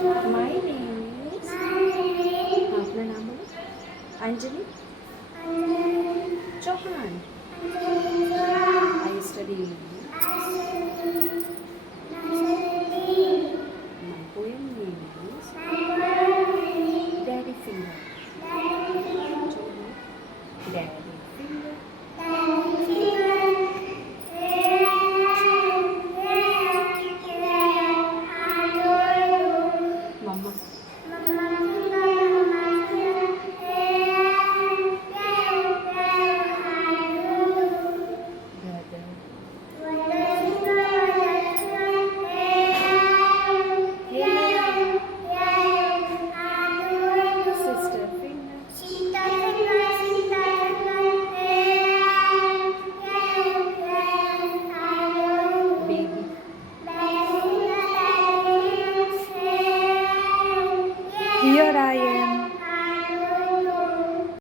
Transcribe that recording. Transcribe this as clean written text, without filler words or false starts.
My name is हाँ अपना नाम बोलो Anjali Chauhan I study my poem name is Daddy Finger Daddy Finger Mama Brother Sister Finger Baby Here I am